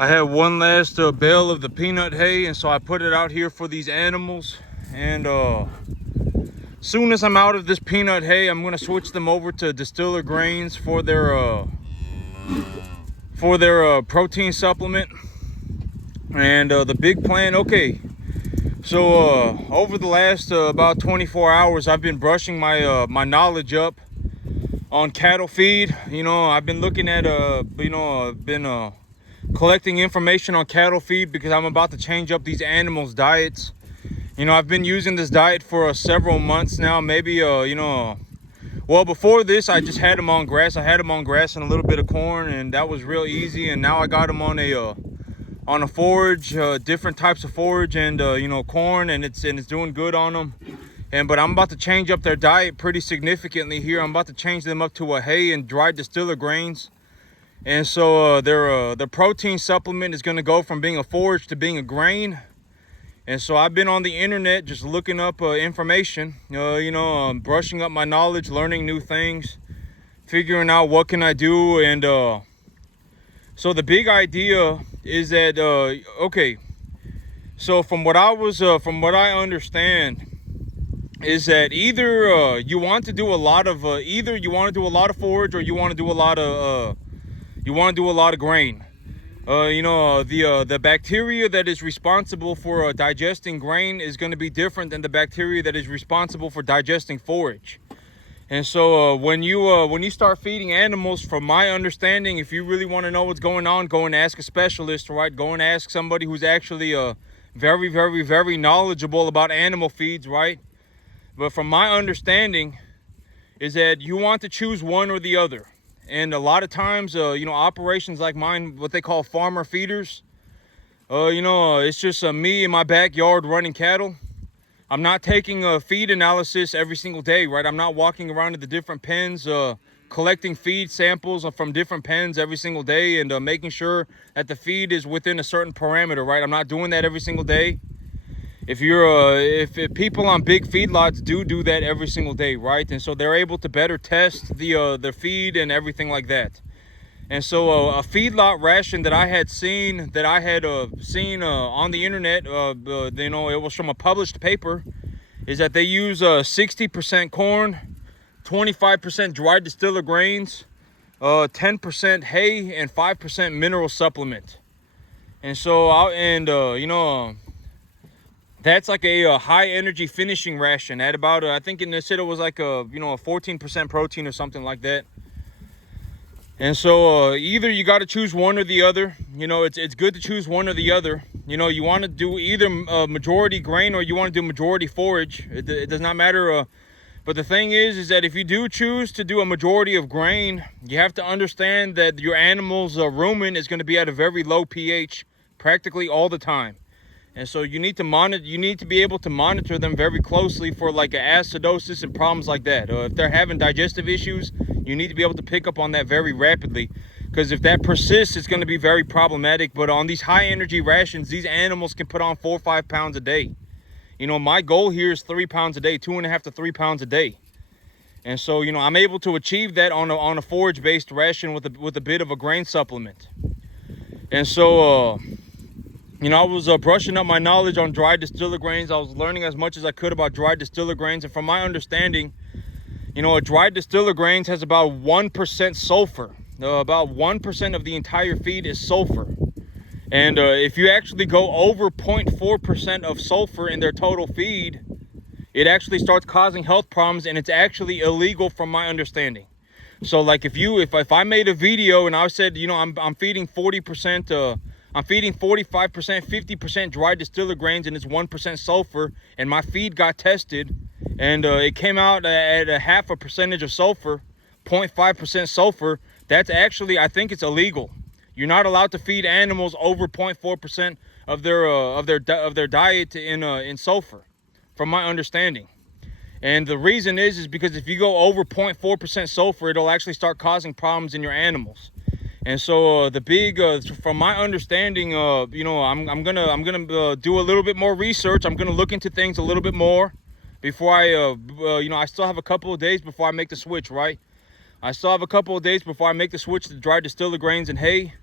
I had one last bale of the peanut hay, and so I put it out here for these animals. And soon as I'm out of this peanut hay, I'm gonna switch them over to distiller grains for their protein supplement. And the big plan, okay, so over the last about 24 hours, I've been brushing my my knowledge up on cattle feed. You know, I've been looking at I've been collecting information on cattle feed because I'm about to change up these animals' diets. You know, I've been using this diet for several months now, maybe well, before this I just had them on grass. I had them on grass and a little bit of corn, and that was real easy. And now I got them on a forage, different types of forage, and corn, and it's doing good on them. But I'm about to change up their diet pretty significantly here. I'm about to change them up to a hay and dried distiller grains. And so their protein supplement is going to go from being a forage to being a grain. And so I've been on the internet just looking up information, brushing up my knowledge, learning new things, figuring out what can I do. And so the big idea is that okay, so from what I understand is that either you want to do a lot of forage, or you want to do a lot of grain. The bacteria that is responsible for digesting grain is going to be different than the bacteria that is responsible for digesting forage. And so when you start feeding animals, from my understanding, if you really want to know what's going on, go and ask a specialist, right? Go and ask somebody who's actually very, very, very knowledgeable about animal feeds, right? But from my understanding is that you want to choose one or the other. And a lot of times, operations like mine, what they call farmer feeders, it's just me in my backyard running cattle. I'm not taking a feed analysis every single day, right? I'm not walking around to the different pens, collecting feed samples from different pens every single day, and making sure that the feed is within a certain parameter, right? I'm not doing that every single day. If people on big feedlots do that every single day, right? And so they're able to better test the feed and everything like that. And so a feedlot ration that I had seen on the internet, it was from a published paper, is that they use 60% corn, 25% dried distiller grains, 10% hay, and 5% mineral supplement. And so that's like a high energy finishing ration at about I think in the said it was like a 14% protein or something like that. And so either you got to choose one or the other. It's good to choose one or the other. You want to do either majority grain or you want to do majority forage. It does not matter. But the thing is that if you do choose to do a majority of grain, you have to understand that your animal's rumen is going to be at a very low pH practically all the time. And so you need to be able to monitor them very closely for like acidosis and problems like that. If they're having digestive issues, you need to be able to pick up on that very rapidly, because if that persists, it's going to be very problematic. But on these high energy rations, these animals can put on 4 or 5 pounds a day. My goal here is 3 pounds a day, 2.5 to 3 pounds a day. And so, I'm able to achieve that on a forage based ration with a bit of a grain supplement. And so, I was brushing up my knowledge on dried distiller grains. I was learning as much as I could about dried distiller grains. And from my understanding, a dried distiller grains has about 1% sulfur. About 1% of the entire feed is sulfur. And if you actually go over 0.4% of sulfur in their total feed, it actually starts causing health problems, and it's actually illegal from my understanding. So like if I made a video and I said, I'm feeding 40%, I'm feeding 45%, 50% dried distiller grains, and it's 1% sulfur, and my feed got tested, and it came out at a 0.5% of sulfur, 0.5% sulfur, that's actually, I think it's illegal. You're not allowed to feed animals over 0.4% of their diet in sulfur, from my understanding. And the reason is because if you go over 0.4% sulfur, it'll actually start causing problems in your animals. And so from my understanding, I'm gonna do a little bit more research. I'm gonna look into things a little bit more before I still have a couple of days before I make the switch, right? I still have a couple of days before I make the switch to dry distiller grains and hay.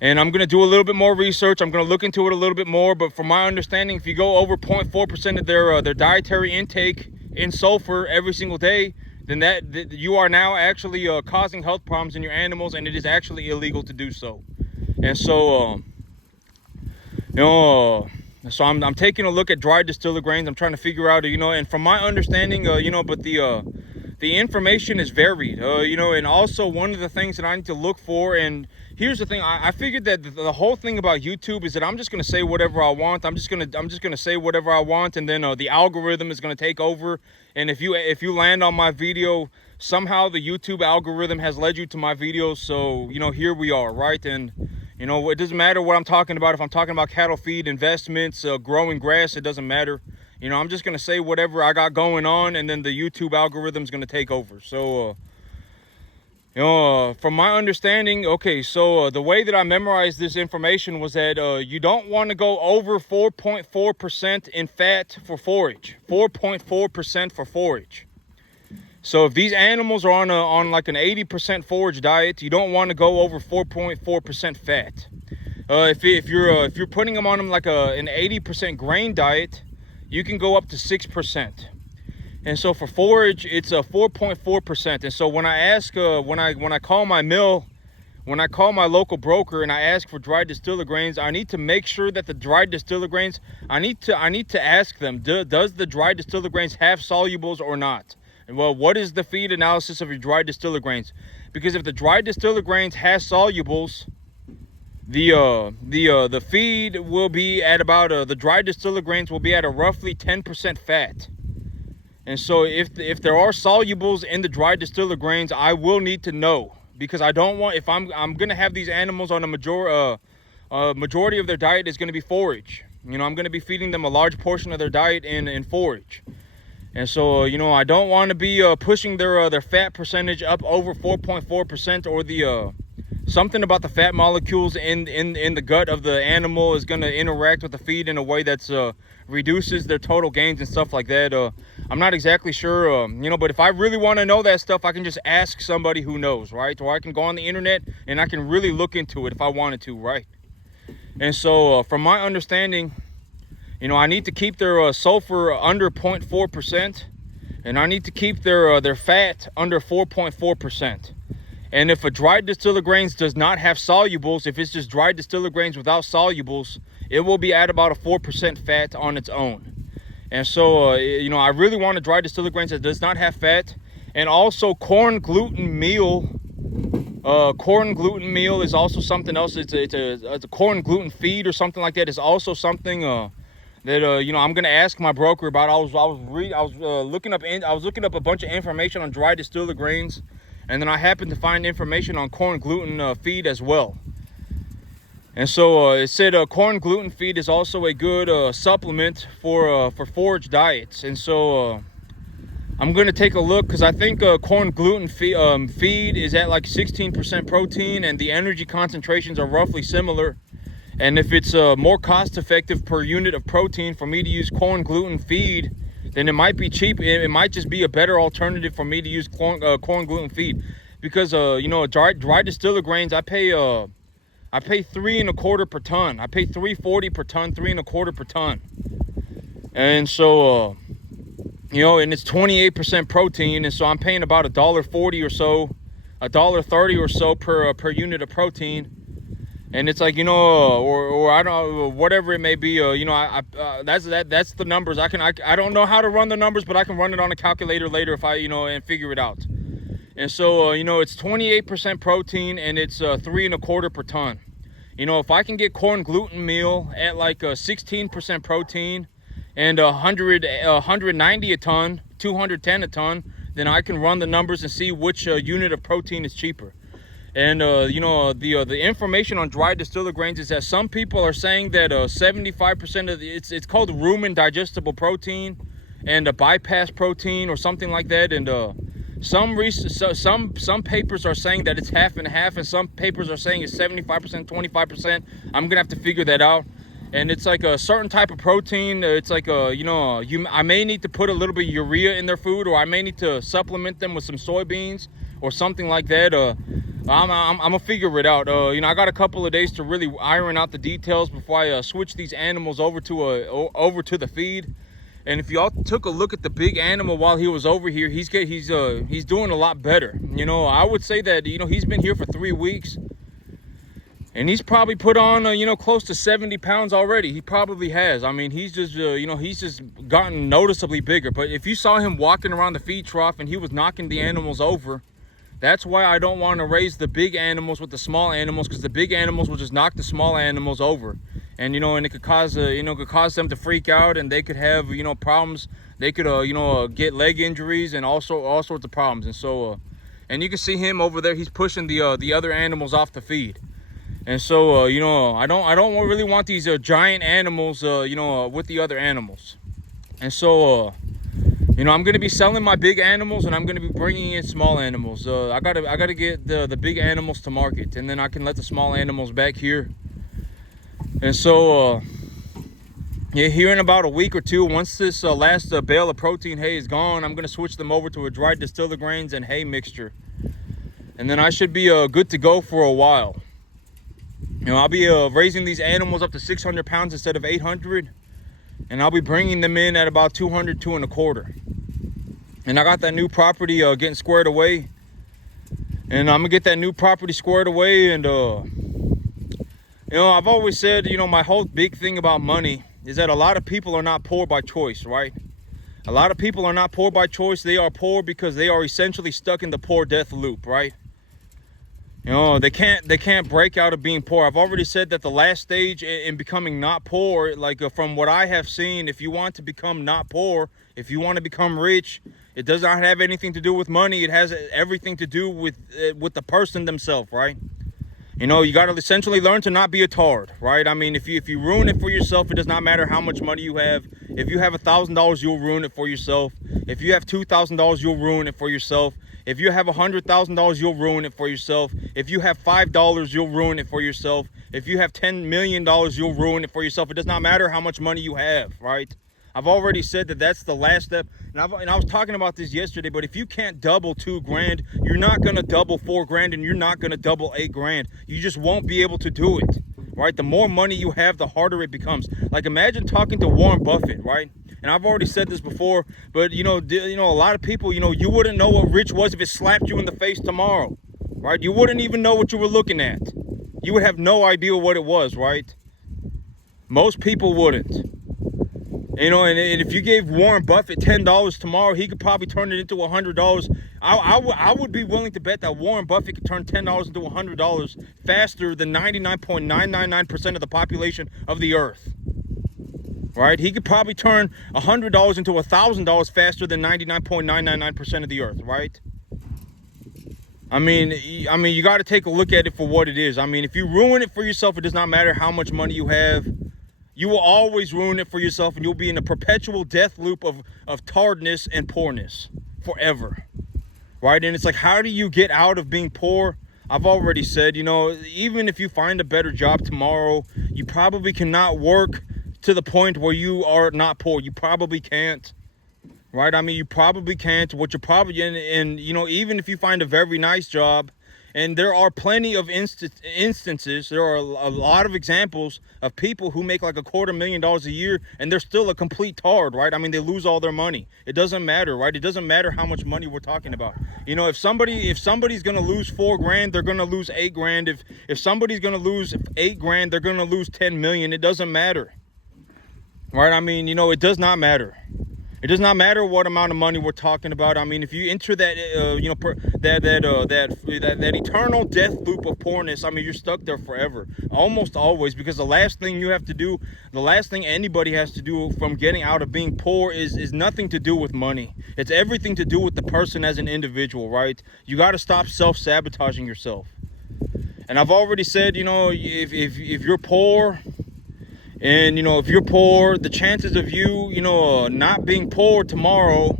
And I'm going to do a little bit more research. I'm going to look into it a little bit more. But from my understanding, if you go over 0.4% of their dietary intake in sulfur every single day, then you are now actually causing health problems in your animals, and it is actually illegal to do so. And so, so I'm taking a look at dried distillers grains. I'm trying to figure out, and from my understanding, but the information is varied, and also one of the things that I need to look for, and here's the thing, I figured that the whole thing about YouTube is that I'm just going to say whatever I want. I'm just going to say whatever I want, and then the algorithm is going to take over. And if you land on my video, somehow the YouTube algorithm has led you to my videos. So, here we are, right? And it doesn't matter what I'm talking about. If I'm talking about cattle feed, investments, growing grass, it doesn't matter. I'm just going to say whatever I got going on, and then the YouTube algorithm is going to take over. So, from my understanding, okay, so the way that I memorized this information was that you don't want to go over 4.4% in fat for forage. 4.4% for forage. So if these animals are on like an 80% forage diet, you don't want to go over 4.4% fat. If you're putting them on like an 80% grain diet, you can go up to 6%. And so for forage, it's a 4.4%. And so when I ask, when I call my mill, when I call my local broker and I ask for dried distillers grains, I need to make sure that the dried distillers grains, I need to ask them, does the dried distillers grains have solubles or not? And well, what is the feed analysis of your dried distillers grains? Because if the dried distillers grains has solubles, the feed will be at about the dried distillers grains will be at a roughly 10% fat. And so if there are solubles in the dried distillers grains, I will need to know, because I don't want, if I'm going to have these animals on a majority of their diet is going to be forage. I'm going to be feeding them a large portion of their diet in forage. And so, I don't want to be pushing their fat percentage up over 4.4%, or the something about the fat molecules in the gut of the animal is going to interact with the feed in a way that's reduces their total gains and stuff like that. I'm not exactly sure, but if I really want to know that stuff, I can just ask somebody who knows, right? Or I can go on the internet and I can really look into it if I wanted to, right? And so from my understanding, I need to keep their sulfur under 0.4%, and I need to keep their fat under 4.4%. And if a dried distillers grains does not have solubles, if it's just dried distillers grains without solubles, it will be at about a 4% fat on its own. And so, I really want a dried distillers grains that does not have fat. And also corn gluten meal. Corn gluten meal is also something else. It's a corn gluten feed or something like that. Is also something that I'm gonna ask my broker about. I was looking up a bunch of information on dried distillers grains, and then I happened to find information on corn gluten feed as well. And so it said corn gluten feed is also a good supplement for forage diets. And so I'm going to take a look, because I think corn gluten feed is at like 16% protein, and the energy concentrations are roughly similar. And if it's more cost effective per unit of protein for me to use corn gluten feed, then it might be cheap. It might just be a better alternative for me to use corn gluten feed. Because dried distillers grains, I pay $3.25 per ton. I pay $3.40 per ton, $3.25 per ton. And so, and it's 28% protein, and so I'm paying about $1.40 or so, $1.30 or so per unit of protein. And it's like, or I don't know, whatever it may be, that's the numbers. I don't know how to run the numbers, but I can run it on a calculator later if I, and figure it out. And so, it's 28% protein, and it's $3.25 per ton. If I can get corn gluten meal at like 16% protein and 190 a ton, 210 a ton, then I can run the numbers and see which unit of protein is cheaper. And the information on dried distillers grains is that some people are saying that 75% of it's called rumen digestible protein and a bypass protein or something like that. And some papers are saying that it's half and half, and some papers are saying it's 75%, 25%. I'm gonna have to figure that out. And it's like a certain type of protein. It's like I may need to put a little bit of urea in their food, or I may need to supplement them with some soybeans or something like that. I'm gonna figure it out. You know, I got a couple of days to really iron out the details before I switch these animals over to the feed. And if y'all took a look at the big animal while he was over here, he's doing a lot better. You know, I would say that, you know, he's been here for 3 weeks, and he's probably put on you know, close to 70 pounds already. He probably has. I mean, he's just you know, he's just gotten noticeably bigger. But if you saw him walking around the feed trough and he was knocking the animals over, that's why I don't want to raise the big animals with the small animals, because the big animals will just knock the small animals over. And, you know, and it could cause, you know, could cause them to freak out, and they could have, you know, problems. They could, you know, get leg injuries and also all sorts of problems. And so, and you can see him over there. He's pushing the other animals off the feed. And so, you know, I don't really want these giant animals, you know, with the other animals. And so, you know, I'm gonna be selling my big animals, and I'm gonna be bringing in small animals. I gotta get the big animals to market, and then I can let the small animals back here. And so, yeah, here in about a week or two, once this last bale of protein hay is gone, I'm gonna switch them over to a dried distiller grains and hay mixture, and then I should be good to go for a while. You know, I'll be raising these animals up to 600 pounds instead of 800, and I'll be bringing them in at about 200, 225. And I got that new property getting squared away, and I'm gonna get that new property squared away. And you know, I've always said, you know, my whole big thing about money is that a lot of people are not poor by choice, right? A lot of people are not poor by choice. They are poor because they are essentially stuck in the poor death loop, right? You know, they can't break out of being poor. I've already said that the last stage in becoming not poor, like from what I have seen, if you want to become not poor, if you want to become rich, it does not have anything to do with money. It has everything to do with the person themselves, right? You know, you got to essentially learn to not be a tard, right? I mean, if you ruin it for yourself, it does not matter how much money you have. If you have $1,000, you'll ruin it for yourself. If you have $2,000, you'll ruin it for yourself. If you have $100,000, you'll ruin it for yourself. If you have $5, you'll ruin it for yourself. If you have $10 million, you'll ruin it for yourself. It does not matter how much money you have, right? I've already said that that's the last step. And I was talking about this yesterday, but if you can't double $2,000, you're not going to double $4,000, and you're not going to double $8,000. You just won't be able to do it, right? The more money you have, the harder it becomes. Like, imagine talking to Warren Buffett, right? And I've already said this before, but, you know, a lot of people, you know, you wouldn't know what rich was if it slapped you in the face tomorrow, right? You wouldn't even know what you were looking at. You would have no idea what it was, right? Most people wouldn't. You know, and if you gave Warren Buffett $10 tomorrow, he could probably turn it into $100. I would be willing to bet that Warren Buffett could turn $10 into $100 faster than 99.999% of the population of the earth. Right? He could probably turn $100 into $1,000 faster than 99.999% of the earth, right? I mean, you got to take a look at it for what it is. I mean, if you ruin it for yourself, it does not matter how much money you have. You will always ruin it for yourself, and you'll be in a perpetual death loop of tardness and poorness forever, right? And it's like, how do you get out of being poor? I've already said, you know, even if you find a better job tomorrow, you probably cannot work to the point where you are not poor. You probably can't, right? I mean, you probably can't. What you're probably and you know, even if you find a very nice job, and there are plenty of instances, there are a lot of examples of people who make like $250,000 a year, and they're still a complete tard, right? I mean, they lose all their money. It doesn't matter, right? It doesn't matter how much money we're talking about. You know, if somebody's gonna lose $4,000, they're gonna lose $8,000. If somebody's gonna lose $8,000, they're gonna lose 10 million. It doesn't matter, right? I mean, you know, it does not matter. It does not matter what amount of money we're talking about. I mean, if you enter that, you know, that eternal death loop of poorness, I mean, you're stuck there forever, almost always, because the last thing you have to do, the last thing anybody has to do from getting out of being poor is nothing to do with money. It's everything to do with the person as an individual, right? You got to stop self-sabotaging yourself. And I've already said, you know, if you're poor, and, you know, if you're poor, the chances of you, you know, not being poor tomorrow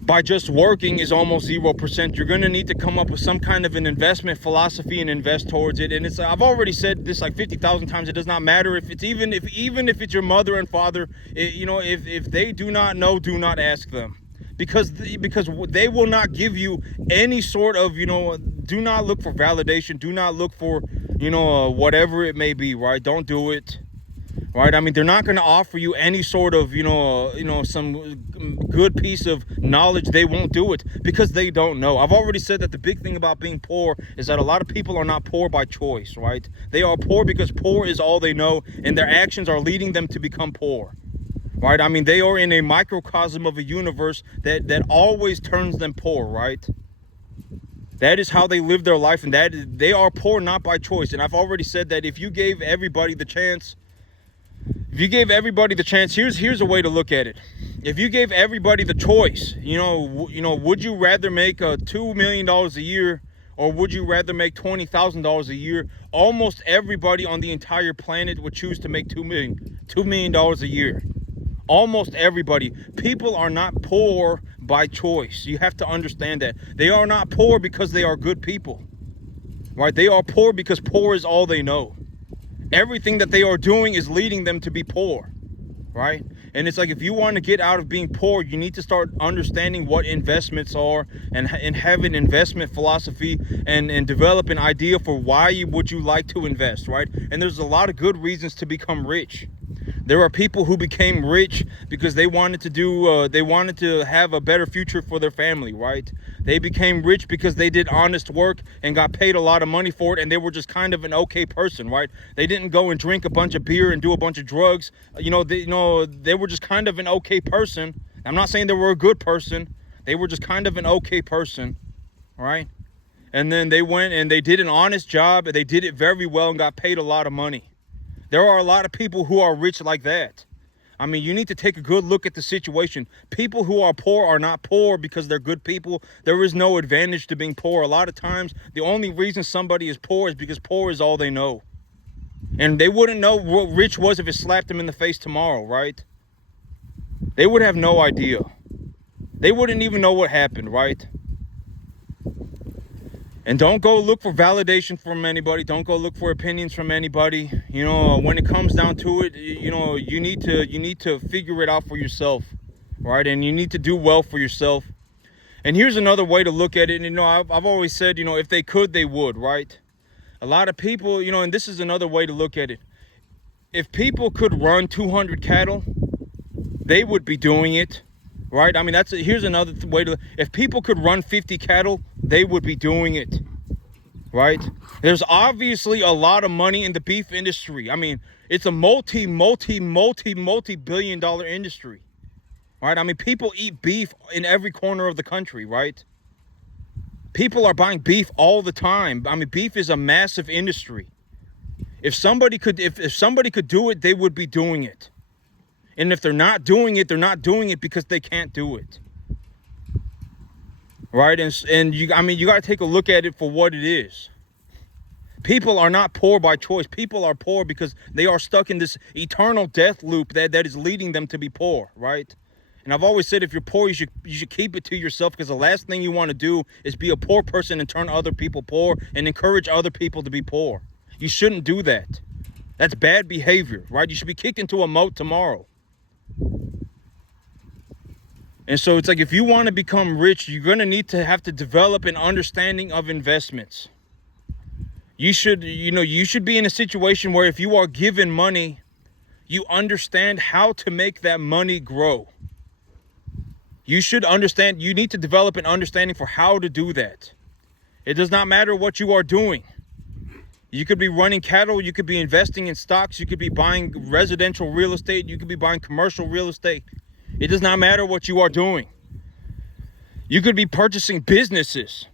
by just working is almost 0%. You're going to need to come up with some kind of an investment philosophy and invest towards it. And it's, I've already said this like 50,000 times. It does not matter if it's even if it's your mother and father, you know, if they do not know, do not ask them. because they will not give you any sort of, do not look for validation. Do not look for, whatever it may be, right? Don't do it. Right? I mean, they're not going to offer you any sort of, some good piece of knowledge. They won't do it because they don't know. I've already said that the big thing about being poor is that a lot of people are not poor by choice, right? They are poor because poor is all they know, and their actions are leading them to become poor, right? I mean, they are in a microcosm of a universe that always turns them poor, right? That is how they live their life, and that they are poor not by choice. And I've already said that if you gave everybody the chance, here's a way to look at it. If you gave everybody the choice, would you rather make $2 million a year, or would you rather make $20,000 a year? Almost everybody on the entire planet would choose to make $2 million a year. Almost everybody. People are not poor by choice. You have to understand that. They are not poor because they are good people, right? They are poor because poor is all they know. Everything that they are doing is leading them to be poor, right? And it's like, if you want to get out of being poor, you need to start understanding what investments are, and have an investment philosophy, and develop an idea for why would you like to invest, right? And there's a lot of good reasons to become rich. There are people who became rich because they wanted to have a better future for their family, right? They became rich because they did honest work and got paid a lot of money for it, and they were just kind of an okay person, right? They didn't go and drink a bunch of beer and do a bunch of drugs. They were just kind of an okay person. I'm not saying they were a good person. They were just kind of an okay person, right? And then they went and they did an honest job, and they did it very well and got paid a lot of money. There are a lot of people who are rich like that. I mean, you need to take a good look at the situation. People who are poor are not poor because they're good people. There is no advantage to being poor. A lot of times, the only reason somebody is poor is because poor is all they know. And they wouldn't know what rich was if it slapped them in the face tomorrow, right? They would have no idea. They wouldn't even know what happened, right? And don't go look for validation from anybody. Don't go look for opinions from anybody. When it comes down to it, you need to figure it out for yourself, right? And you need to do well for yourself. And here's another way to look at it. And, I've always said, if they could, they would, right? A lot of people, and this is another way to look at it. If people could run 200 cattle, they would be doing it, right? I mean, here's another way to, if people could run 50 cattle, they would be doing it, right? There's obviously a lot of money in the beef industry. I mean, it's a multi-billion dollar industry, right? I mean, people eat beef in every corner of the country, right? People are buying beef all the time. I mean, beef is a massive industry. If somebody could do it, they would be doing it. And if they're not doing it, they're not doing it because they can't do it. Right? And you got to take a look at it for what it is. People are not poor by choice. People are poor because they are stuck in this eternal death loop that is leading them to be poor, right? And I've always said, if you're poor, you should keep it to yourself, because the last thing you want to do is be a poor person and turn other people poor and encourage other people to be poor. You shouldn't do that. That's bad behavior, right? You should be kicked into a moat tomorrow. And so it's like, if you want to become rich, you're going to have to develop an understanding of investments. You should be in a situation where if you are given money, you understand how to make that money grow. You need to develop an understanding for how to do that. It does not matter what you are doing. You could be running cattle, you could be investing in stocks, you could be buying residential real estate, you could be buying commercial real estate. It does not matter what you are doing. You could be purchasing businesses.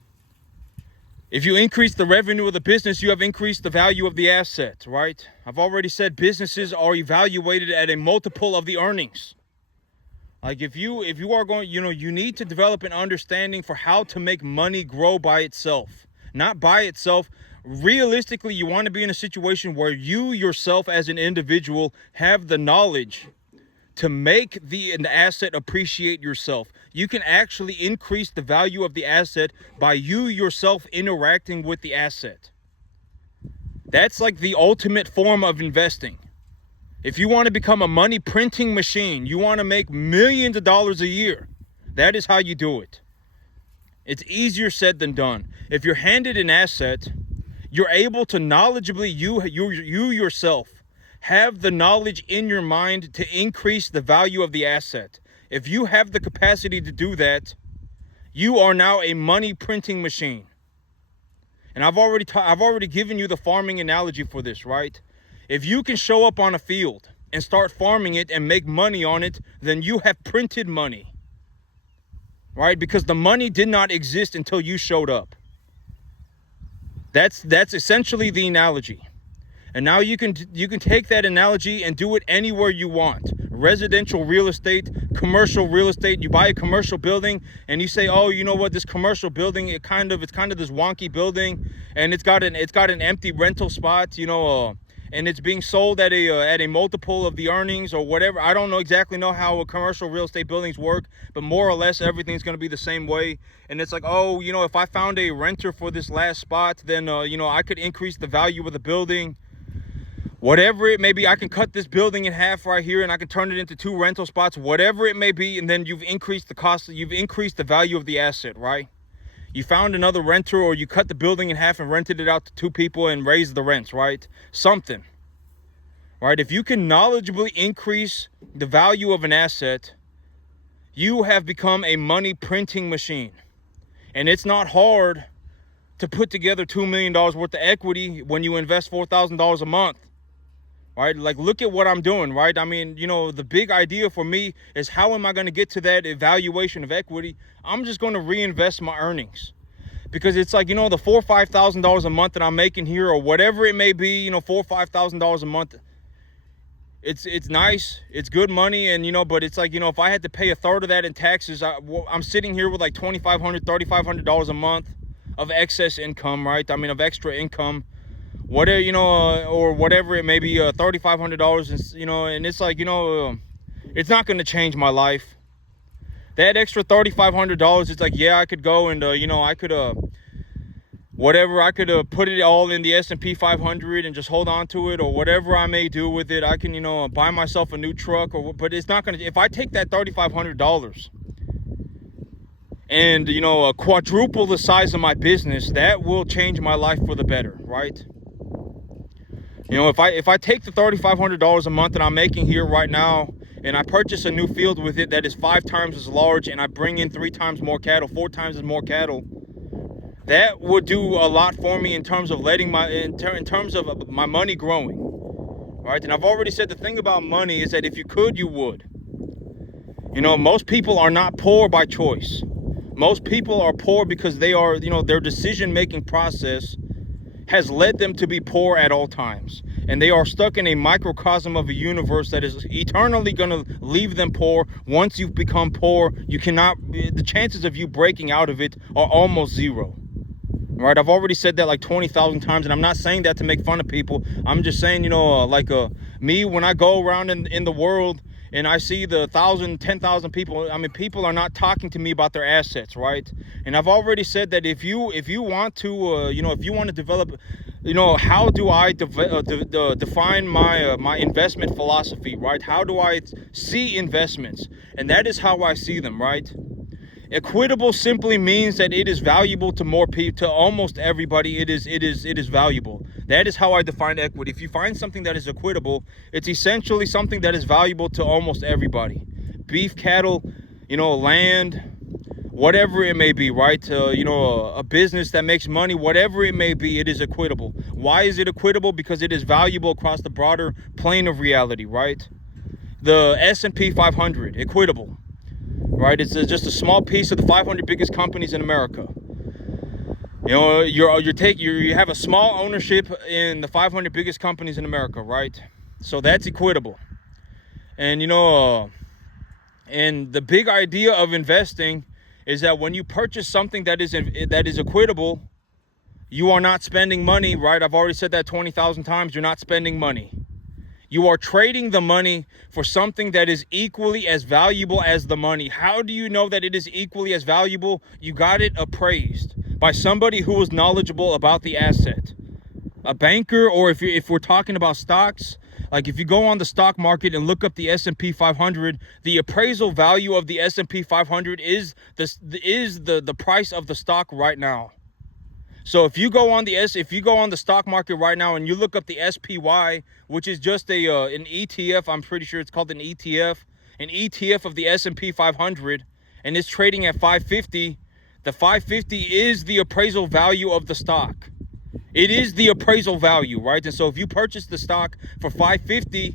If you increase the revenue of the business, you have increased the value of the asset, right? I've already said businesses are evaluated at a multiple of the earnings. Like, if you are going, you need to develop an understanding for how to make money grow by itself. Not by itself. Realistically, you want to be in a situation where you yourself as an individual have the knowledge to make the asset appreciate yourself. You can actually increase the value of the asset by you yourself interacting with the asset. That's like the ultimate form of investing. If you want to become a money printing machine, you want to make millions of dollars a year, That is how you do it. It's easier said than done. If you're handed an asset, you're able to knowledgeably, you yourself, have the knowledge in your mind to increase the value of the asset. If you have the capacity to do that, you are now a money printing machine. And I've already given you the farming analogy for this, right? If you can show up on a field and start farming it and make money on it, then you have printed money, right? Because the money did not exist until you showed up. That's essentially the analogy. And now you can take that analogy and do it anywhere you want. Residential real estate, commercial real estate. You buy a commercial building and you say, oh, you know what, this commercial building, it's kind of this wonky building, and it's got an empty rental spot, and it's being sold at a multiple of the earnings or whatever. I don't exactly know how commercial real estate buildings work, but more or less everything's going to be the same way. And it's like, oh, if I found a renter for this last spot, then I could increase the value of the building. Whatever it may be, I can cut this building in half right here and I can turn it into 2 rental spots, whatever it may be, and then you've increased the cost, you've increased the value of the asset, right? You found another renter, or you cut the building in half and rented it out to 2 people and raised the rents, right? Something, right? If you can knowledgeably increase the value of an asset, you have become a money printing machine. And it's not hard to put together $2 million worth of equity when you invest $4,000 a month. Right? Like, look at what I'm doing, right? I mean, the big idea for me is, how am I going to get to that evaluation of equity? I'm just going to reinvest my earnings. Because it's like, the $4,000 or $5,000 a month that I'm making here, or whatever it may be, $4,000 or $5,000 a month. It's nice. It's good money. And, but it's like, if I had to pay a third of that in taxes, I'm sitting here with like $2,500, $3,500 a month of excess income, right? I mean, of extra income. Whatever, or whatever it may be, $3,500, and it's like, it's not going to change my life. That extra $3,500, it's like, yeah, I could go and, I could, I could put it all in the S&P 500 and just hold on to it, or whatever I may do with it. I can, buy myself a new truck, but it's not going to, if I take that $3,500 and, quadruple the size of my business, that will change my life for the better, right? If I take the $3,500 a month that I'm making here right now, and I purchase a new field with it that is 5 times as large, and I bring in 3 times more cattle, 4 times as more cattle, that would do a lot for me in terms of in terms of my money growing, right? And I've already said, the thing about money is that if you could, you would. Most people are not poor by choice. Most people are poor because they are, their decision-making process has led them to be poor at all times. And they are stuck in a microcosm of a universe that is eternally going to leave them poor. Once you've become poor, the chances of you breaking out of it are almost zero. Right? I've already said that like 20,000 times, and I'm not saying that to make fun of people. I'm just saying, me, when I go around in the world and I see the 1,000, 10,000 people, I mean, people are not talking to me about their assets, right? And I've already said that if you want to, if you want to develop, how do I define my investment philosophy, right? How do I see investments? And that is how I see them, right? Equitable simply means that it is valuable to more people, to almost everybody. It is valuable. That is how I define equity. If you find something that is equitable, it's essentially something that is valuable to almost everybody. Beef, cattle, land, whatever it may be, right? A business that makes money, whatever it may be, it is equitable. Why is it equitable? Because it is valuable across the broader plane of reality, right? The S&P 500, equitable. Right, it's just a small piece of the 500 biggest companies in America. You have a small ownership in the 500 biggest companies in America, right? So that's equitable. And and the big idea of investing is that when you purchase something that is equitable, you are not spending money, right? I've already said that 20,000 times. You're not spending money. You are trading the money for something that is equally as valuable as the money. How do you know that it is equally as valuable? You got it appraised by somebody who is knowledgeable about the asset. a banker, or if we're talking about stocks, like if you go on the stock market and look up the S&P 500, the appraisal value of the S&P 500 is the price of the stock right now. So if you go on the stock market right now and you look up the SPY, which is just an ETF, I'm pretty sure it's called an ETF of the S&P 500, and it's trading at 550. The 550 is the appraisal value of the stock. It is the appraisal value, right? And so if you purchase the stock for 550,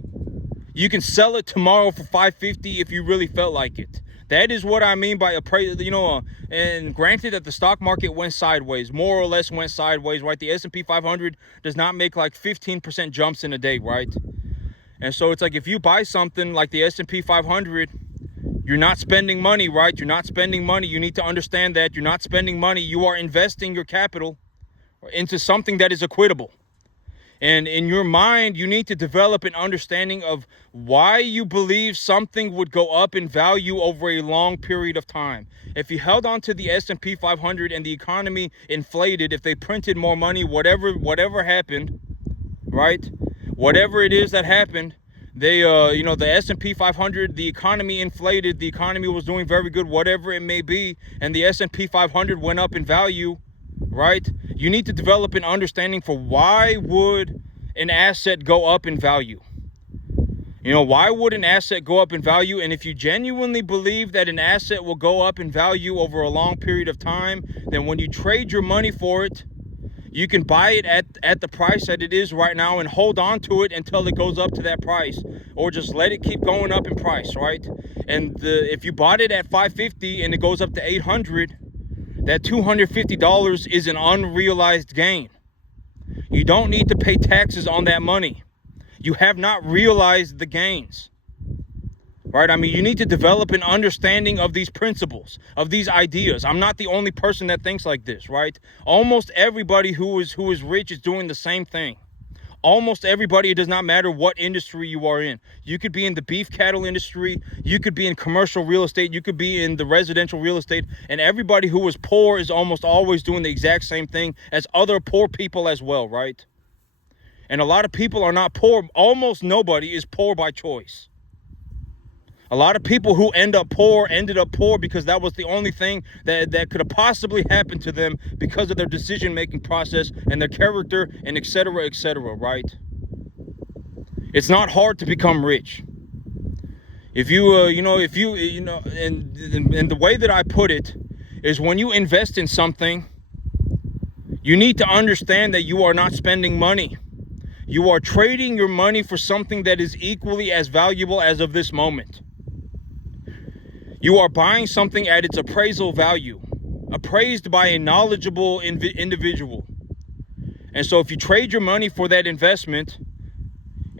you can sell it tomorrow for 550 if you really felt like it. That is what I mean by appraisal, and granted that the stock market went sideways, more or less went sideways, right? The S&P 500 does not make like 15% jumps in a day, right? And so it's like if you buy something like the S&P 500, you're not spending money, right? You're not spending money. You need to understand that you're not spending money. You are investing your capital into something that is equitable. And in your mind, you need to develop an understanding of why you believe something would go up in value over a long period of time. If you held on to the S&P 500 and the economy inflated, if they printed more money, whatever happened, right? Whatever it is that happened, they, the S&P 500, the economy inflated, the economy was doing very good, whatever it may be, and the S&P 500 went up in value, right? You need to develop an understanding for why would an asset go up in value. Why would an asset go up in value? And if you genuinely believe that an asset will go up in value over a long period of time, then when you trade your money for it, you can buy it at the price that it is right now and hold on to it until it goes up to that price, or just let it keep going up in price, right? And if you bought it at 550 and it goes up to 800, that $250 is an unrealized gain. You don't need to pay taxes on that money. You have not realized the gains, right? I mean, you need to develop an understanding of these principles, of these ideas. I'm not the only person that thinks like this, right? Almost everybody who is rich is doing the same thing. Almost everybody, it does not matter what industry you are in. You could be in the beef cattle industry, you could be in commercial real estate, you could be in the residential real estate, and everybody who is poor is almost always doing the exact same thing as other poor people as well, right? And a lot of people are not poor. Almost nobody is poor by choice. A lot of people who ended up poor because that was the only thing that could have possibly happened to them because of their decision-making process and their character and et cetera, right? It's not hard to become rich. If you, and the way that I put it is when you invest in something, you need to understand that you are not spending money. You are trading your money for something that is equally as valuable as of this moment. You are buying something at its appraisal value, appraised by a knowledgeable individual. And so if you trade your money for that investment,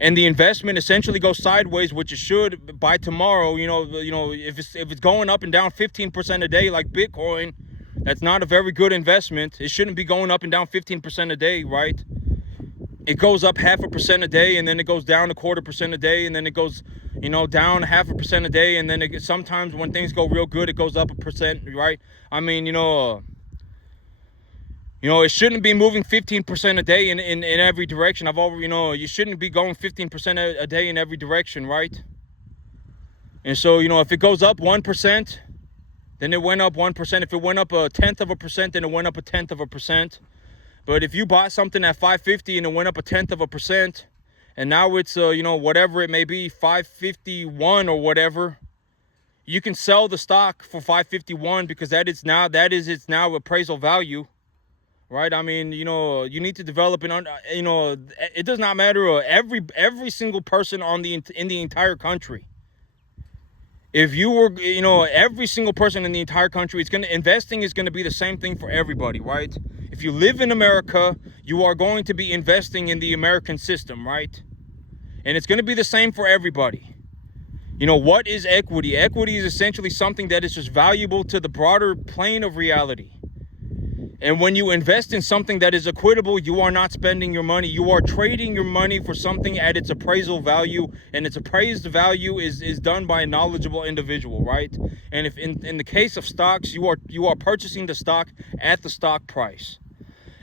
and the investment essentially goes sideways, which it should by tomorrow, if it's going up and down 15% a day like Bitcoin, that's not a very good investment. It shouldn't be going up and down 15% a day, right? It goes up 0.5% a day, and then it goes down 1/4% a day, and then it goes down 0.5% a day, and then sometimes when things go real good, it goes up 1%, right? I mean, it shouldn't be moving 15% a day in every direction. You shouldn't be going 15% a day in every direction, right? And so, if it goes up 1%, then it went up 1%. If it went up 1/10%, then it went up 1/10%. But if you bought something at 550 and it went up 1/10%, and now it's whatever it may be, 551 or whatever, you can sell the stock for 551 because that is its now appraisal value, right? I mean, you need to develop it does not matter every single person in the entire country. If you were, every single person in the entire country, investing is going to be the same thing for everybody, right? If you live in America, you are going to be investing in the American system, right? And it's going to be the same for everybody. What is equity? Equity is essentially something that is just valuable to the broader plane of reality. And when you invest in something that is equitable, you are not spending your money. You are trading your money for something at its appraisal value, and its appraised value is done by a knowledgeable individual, right? And if in the case of stocks, you are purchasing the stock at the stock price.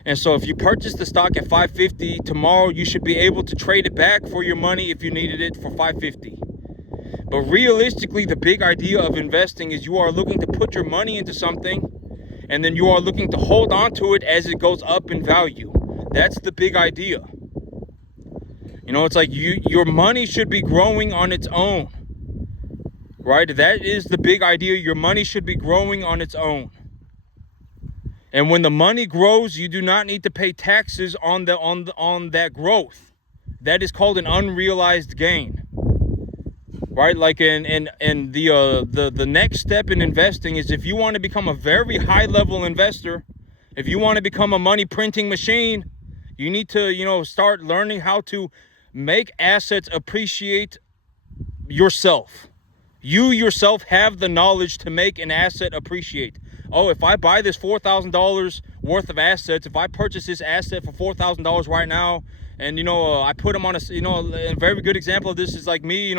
And so if you purchase the stock at 550, tomorrow you should be able to trade it back for your money if you needed it for 550. But realistically, the big idea of investing is you are looking to put your money into something, and then you are looking to hold on to it as it goes up in value. That's the big idea. You know, it's like your money should be growing on its own, right? That is the big idea. Your money should be growing on its own. And when the money grows, you do not need to pay taxes on that growth. That is called an unrealized gain, right? Like the next step in investing is, if you want to become a very high level investor, if you want to become a money printing machine, you need to, start learning how to make assets appreciate yourself. You yourself have the knowledge to make an asset appreciate. Oh, if I buy this $4,000 worth of assets, if I purchase this asset for $4,000 right now, and I put them on a very good example of this is like me.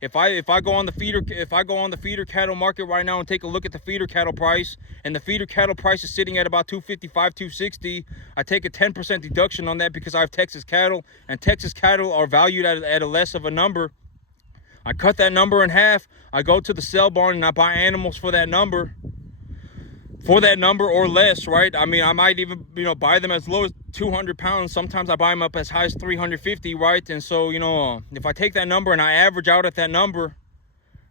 If I go on the feeder cattle market right now and take a look at the feeder cattle price, and the feeder cattle price is sitting at about 255, 260, I take a 10% deduction on that because I have Texas cattle, and Texas cattle are valued at a less of a number. I cut that number in half. I go to the sale barn and I buy animals for that number or less, right? I mean, I might even, buy them as low as 200 pounds. Sometimes I buy them up as high as 350, right? And so, if I take that number and I average out at that number,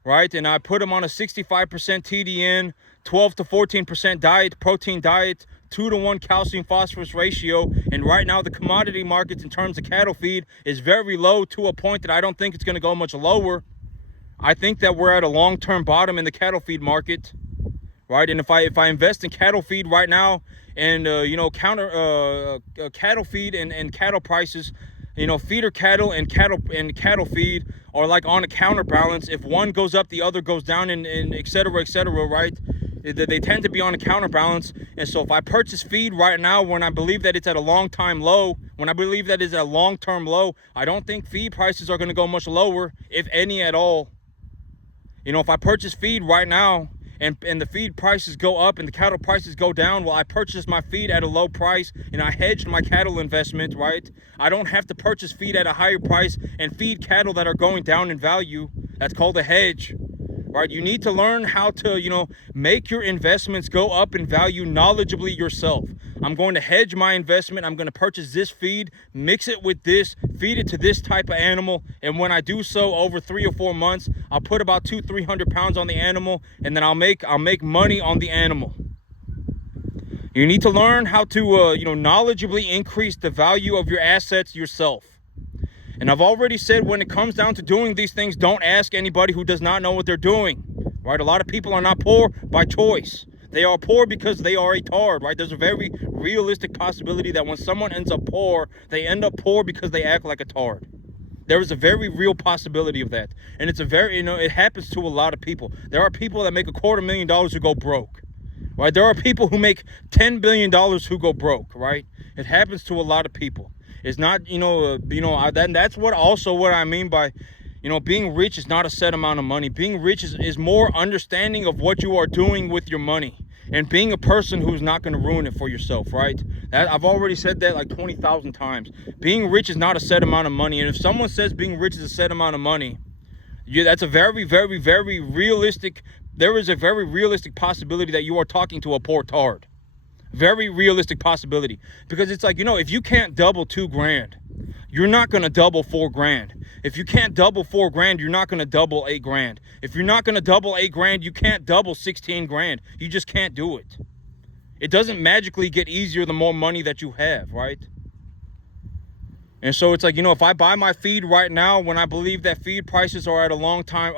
right, and I put them on a 65% TDN, 12 to 14% protein diet, 2-to-1 calcium phosphorus ratio, and right now the commodity markets in terms of cattle feed is very low, to a point that I don't think it's going to go much lower. I think that we're at a long-term bottom in the cattle feed market, right? And if I invest in cattle feed right now, and cattle feed and cattle prices, feeder cattle and cattle feed are like on a counterbalance. If one goes up, the other goes down, and et cetera, right? They tend to be on a counterbalance. And so if I purchase feed right now when I believe that it's at a long-term low, I don't think feed prices are going to go much lower, if any at all. If I purchase feed right now and the feed prices go up and the cattle prices go down, well, I purchased my feed at a low price and I hedged my cattle investment, right? I don't have to purchase feed at a higher price and feed cattle that are going down in value. That's called a hedge, right? You need to learn how to, make your investments go up in value knowledgeably yourself. I'm going to hedge my investment. I'm going to purchase this feed, mix it with this, feed it to this type of animal. And when I do so over 3 or 4 months, I'll put about 200-300 pounds on the animal, and then I'll make money on the animal. You need to learn how to, knowledgeably increase the value of your assets yourself. And I've already said, when it comes down to doing these things, don't ask anybody who does not know what they're doing, right? A lot of people are not poor by choice. They are poor because they are a tard, right? There's a very realistic possibility that when someone ends up poor, they end up poor because they act like a tard. There is a very real possibility of that. And it's it happens to a lot of people. There are people that make $250,000 who go broke, right? There are people who make $10 billion who go broke, right? It happens to a lot of people. It's not, that's what I mean by, being rich is not a set amount of money. Being rich is more understanding of what you are doing with your money, and being a person who's not going to ruin it for yourself, right? I've already said that like 20,000 times. Being rich is not a set amount of money. And if someone says being rich is a set amount of money, that's a very, very, very realistic, there is a very realistic possibility that you are talking to a poor tard. Very realistic possibility. Because it's like, if you can't double $2,000, you're not going to double $4,000. If you can't double $4,000, you're not going to double $8,000. If you're not going to double $8,000, you can't double $16,000. You just can't do it. It doesn't magically get easier the more money that you have, right? And so it's like, if I buy my feed right now when I believe that feed prices are at a long-term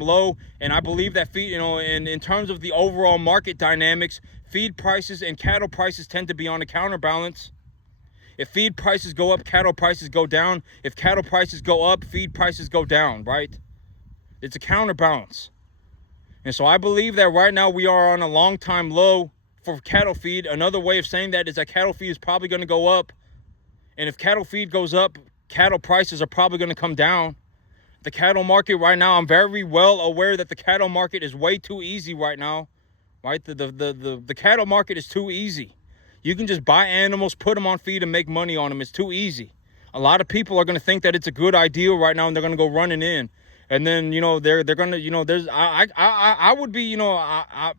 low, and I believe that feed, in terms of the overall market dynamics, feed prices and cattle prices tend to be on a counterbalance. If feed prices go up, cattle prices go down. If cattle prices go up, feed prices go down, right? It's a counterbalance. And so I believe that right now we are on a long-time low for cattle feed. Another way of saying that is that cattle feed is probably going to go up. And if cattle feed goes up, cattle prices are probably going to come down. The cattle market right now, I'm very well aware that the cattle market is way too easy right now, right? The cattle market is too easy. You can just buy animals, put them on feed, and make money on them. It's too easy. A lot of people are going to think that it's a good idea right now, and they're going to go running in. And then, they're going to, there's, I would be, I'm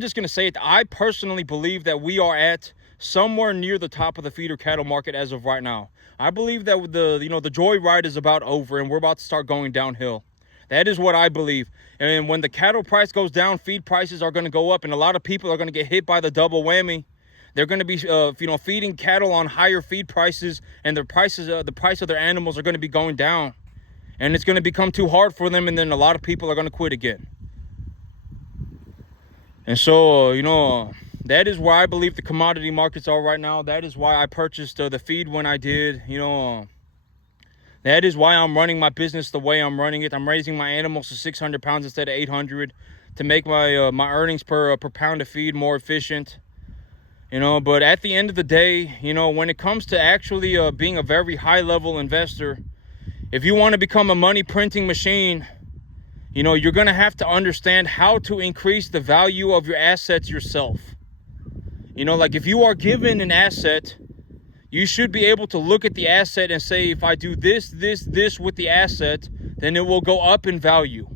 just going to say it. I personally believe that we are at somewhere near the top of the feeder cattle market as of right now. I believe that with the joyride is about over, and we're about to start going downhill. That is what I believe. And when the cattle price goes down, feed prices are going to go up, and a lot of people are going to get hit by the double whammy. They're going to be, feeding cattle on higher feed prices, and the price of their animals are going to be going down, and it's going to become too hard for them, and then a lot of people are going to quit again. And so, that is where I believe the commodity markets are right now. That is why I purchased the feed when I did. That is why I'm running my business the way I'm running it. I'm raising my animals to 600 pounds instead of 800 to make my earnings per pound of feed more efficient. But at the end of the day, when it comes to actually being a very high level investor, if you want to become a money printing machine, you're going to have to understand how to increase the value of your assets yourself. Like if you are given an asset, you should be able to look at the asset and say, if I do this with the asset, then it will go up in value.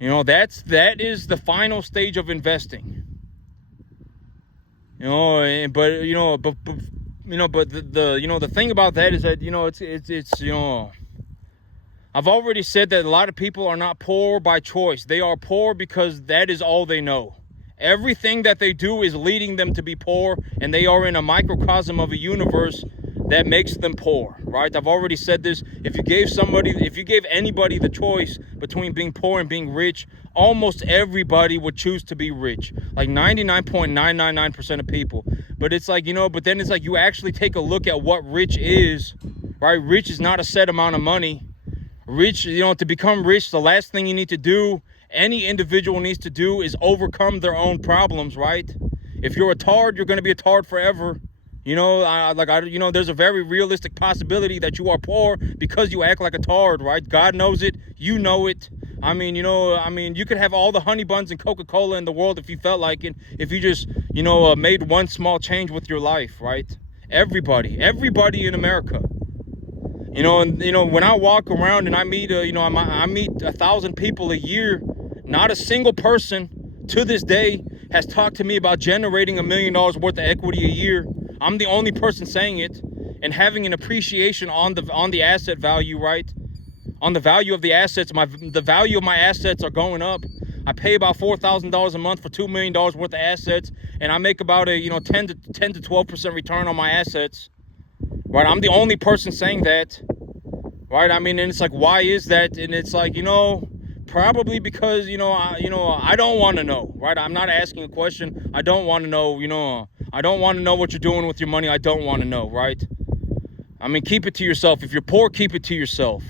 That is the final stage of investing. But the thing about that is that, I've already said that a lot of people are not poor by choice. They are poor because that is all they know. Everything that they do is leading them to be poor, and they are in a microcosm of a universe that makes them poor, right? I've already said this. If you gave anybody the choice between being poor and being rich, almost everybody would choose to be rich, like 99.999% of people. But it's like, but then it's like you actually take a look at what rich is, right? Rich is not a set amount of money. Rich, to become rich, the last thing you need to do, any individual needs to do, is overcome their own problems, right? If you're a tard, you're going to be a tard forever. There's a very realistic possibility that you are poor because you act like a tard, right? God knows it. You know it. You could have all the honey buns and Coca-Cola in the world if you felt like it. If you just, made one small change with your life, right? Everybody in America. When I walk around and I meet, I meet 1,000 people a year, not a single person to this day has talked to me about generating $1 million worth of equity a year. I'm the only person saying it, and having an appreciation on the asset value, right? On the value of the assets, the value of my assets are going up. I pay about $4,000 a month for $2 million worth of assets, and I make about a 10 to 12% return on my assets. Right, I'm the only person saying that, right? And it's like, why is that? And it's like, probably because, I don't want to know, right? I'm not asking a question. I don't want to know, I don't want to know what you're doing with your money. I don't want to know, right? Keep it to yourself. If you're poor, keep it to yourself.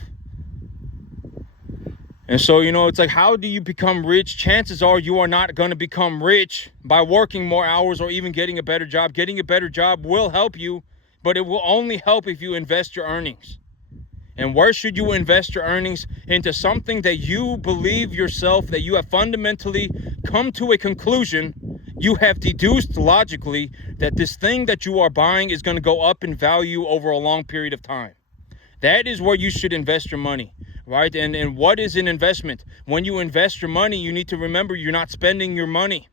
And so, it's like, how do you become rich? Chances are you are not going to become rich by working more hours or even getting a better job. Getting a better job will help you, but it will only help if you invest your earnings. And where should you invest your earnings? Into something that you believe yourself, that you have fundamentally come to a conclusion, you have deduced logically that this thing that you are buying is going to go up in value over a long period of time. That is where you should invest your money, right? And what is an investment? When you invest your money, you need to remember you're not spending your money.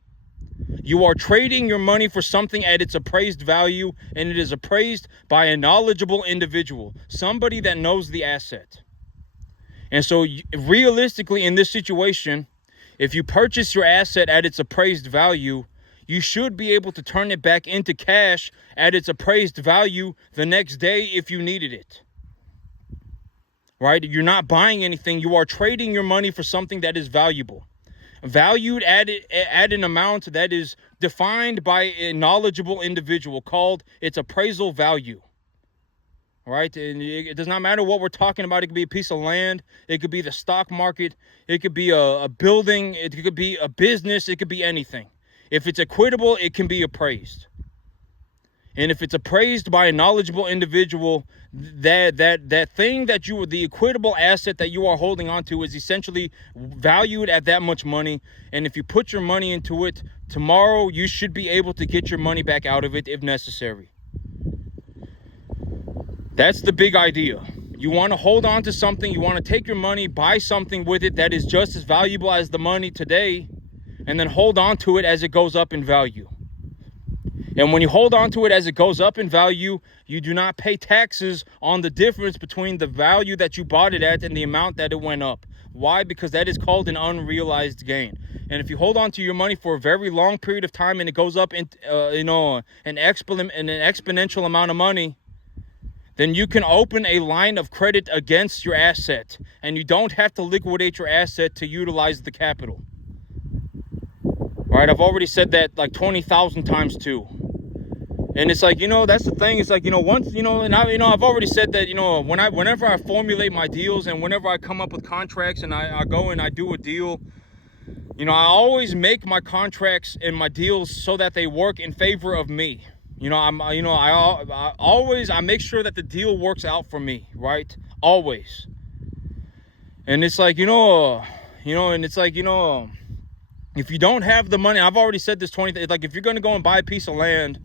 You are trading your money for something at its appraised value, and it is appraised by a knowledgeable individual, somebody that knows the asset. And so realistically in this situation, if you purchase your asset at its appraised value, you should be able to turn it back into cash at its appraised value the next day if you needed it. Right? You're not buying anything. You are trading your money for something that is valuable. Valued at an amount that is defined by a knowledgeable individual called its appraisal value. Right? And it does not matter what we're talking about. It could be a piece of land. It could be the stock market. It could be a building. It could be a business. It could be anything. If it's equitable, it can be appraised. And if it's appraised by a knowledgeable individual, that thing that the equitable asset that you are holding on to is essentially valued at that much money. And if you put your money into it, tomorrow you should be able to get your money back out of it if necessary. That's the big idea. You want to hold on to something, you want to take your money, buy something with it that is just as valuable as the money today, and then hold on to it as it goes up in value. And when you hold on to it as it goes up in value, you do not pay taxes on the difference between the value that you bought it at and the amount that it went up. Why? Because that is called an unrealized gain. And if you hold on to your money for a very long period of time and it goes up in an exponential amount of money, then you can open a line of credit against your asset, and you don't have to liquidate your asset to utilize the capital. Right? I've already said that like 20,000 times too. And it's like, that's the thing. It's like, once, and I've already said that, whenever I formulate my deals and whenever I come up with contracts and I go and I do a deal, I always make my contracts and my deals so that they work in favor of me. I always make sure that the deal works out for me, right? Always. And it's like, and it's like, if you don't have the money, I've already said this like if you're going to go and buy a piece of land,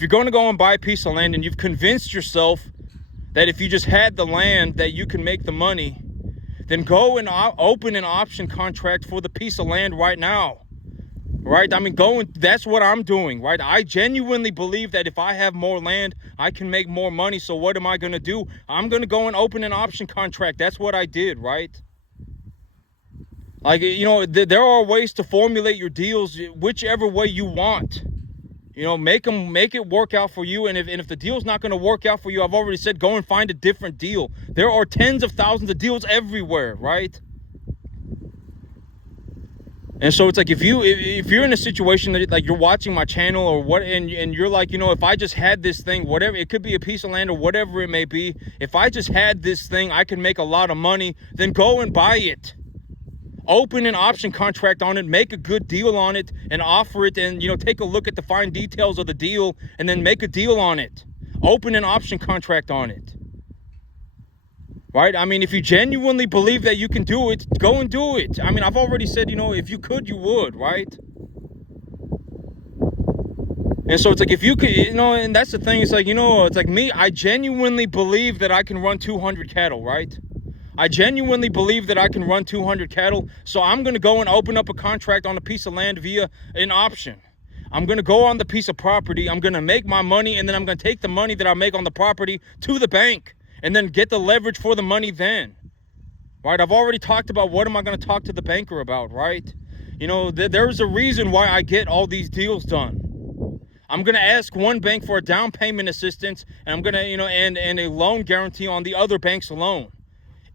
and you've convinced yourself that if you just had the land that you can make the money, then go and open an option contract for the piece of land right now. Right? I mean, that's what I'm doing, right? I genuinely believe that if I have more land, I can make more money. So what am I going to do? I'm going to go and open an option contract. That's what I did, right? Like, there are ways to formulate your deals whichever way you want. Make it work out for you. And if the deal's not going to work out for you, I've already said, go and find a different deal. There are tens of thousands of deals everywhere, right? And so it's like, if you're in a situation that like you're watching my channel or what, and you're like, if I just had this thing, whatever, it could be a piece of land or whatever it may be, if I just had this thing, I can make a lot of money, then go and buy it. Open an option contract on it, make a good deal on it, and offer it, and take a look at the fine details of the deal, and then make a deal on it. Open an option contract on it. Right? I mean, if you genuinely believe that you can do it, go and do it. I mean, I've already said, if you could, you would, right? And so it's like, if you could, and that's the thing. It's like, it's like me, I genuinely believe that I can run 200 cattle, right? I genuinely believe that I can run 200 cattle. So I'm going to go and open up a contract on a piece of land via an option. I'm going to go on the piece of property. I'm going to make my money, and then I'm going to take the money that I make on the property to the bank and then get the leverage for the money then. Right? I've already talked about what am I going to talk to the banker about, right? There's a reason why I get all these deals done. I'm going to ask one bank for a down payment assistance, and I'm going to, and a loan guarantee on the other bank's loan.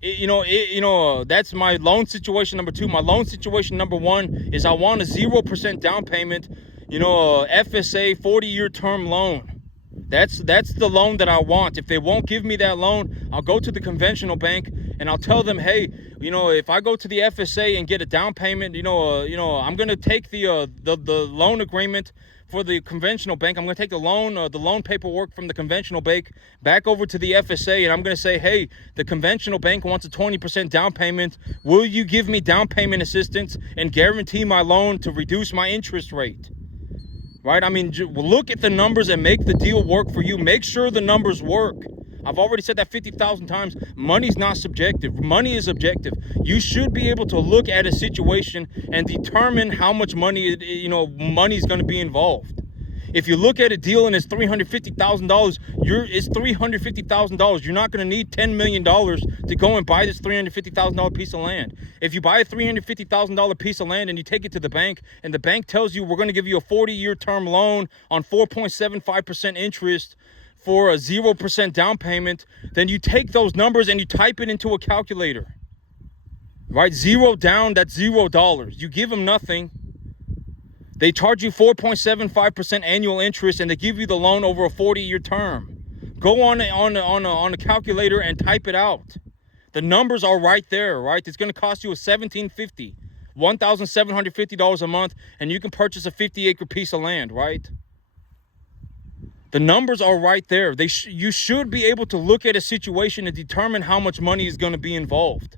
That's my loan situation number 2. My loan situation number 1 is I want a 0% down payment, FSA 40-year term loan. That's the loan that I want. If they won't give me that loan, I'll go to the conventional bank and I'll tell them, hey, if I go to the FSA and get a down payment, I'm going to take the loan agreement for the conventional bank. I'm going to take the loan paperwork from the conventional bank back over to the FSA, and I'm going to say, hey, the conventional bank wants a 20% down payment. Will you give me down payment assistance and guarantee my loan to reduce my interest rate? Right? I mean, look at the numbers and make the deal work for you. Make sure the numbers work. I've already said that 50,000 times. Money's not subjective. Money is objective. You should be able to look at a situation and determine how much money, money's going to be involved. If you look at a deal and it's $350,000, it's $350,000. You're not going to need $10 million to go and buy this $350,000 piece of land. If you buy a $350,000 piece of land and you take it to the bank, and the bank tells you we're going to give you a 40-year term loan on 4.75% interest for a 0% down payment, then you take those numbers and you type it into a calculator. Right? 0 down, that's $0. You give them nothing. They charge you 4.75% annual interest, and they give you the loan over a 40-year term. Go on a calculator and type it out. The numbers are right there, right? It's going to cost you $1,750 a month, and you can purchase a 50-acre piece of land, right? The numbers are right there. You should be able to look at a situation and determine how much money is going to be involved.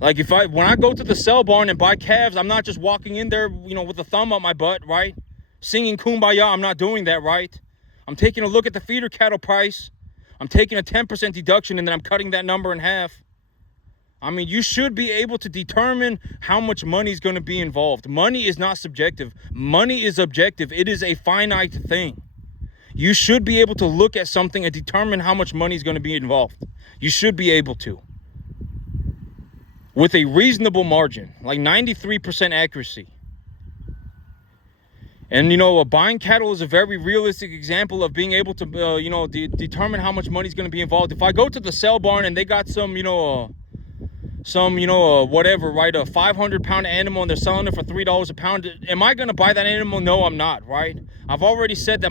Like when I go to the sell barn and buy calves, I'm not just walking in there, with a thumb up my butt, right? Singing Kumbaya. I'm not doing that, right? I'm taking a look at the feeder cattle price. I'm taking a 10% deduction and then I'm cutting that number in half. I mean, you should be able to determine how much money is going to be involved. Money is not subjective. Money is objective. It is a finite thing. You should be able to look at something and determine how much money is going to be involved. You should be able to. With a reasonable margin, like 93% accuracy. And, buying cattle is a very realistic example of being able to, determine how much money is going to be involved. If I go to the sell barn and they got some, whatever, right, a 500-pound animal and they're selling it for $3 a pound, am I going to buy that animal? No, I'm not, right? I've already said that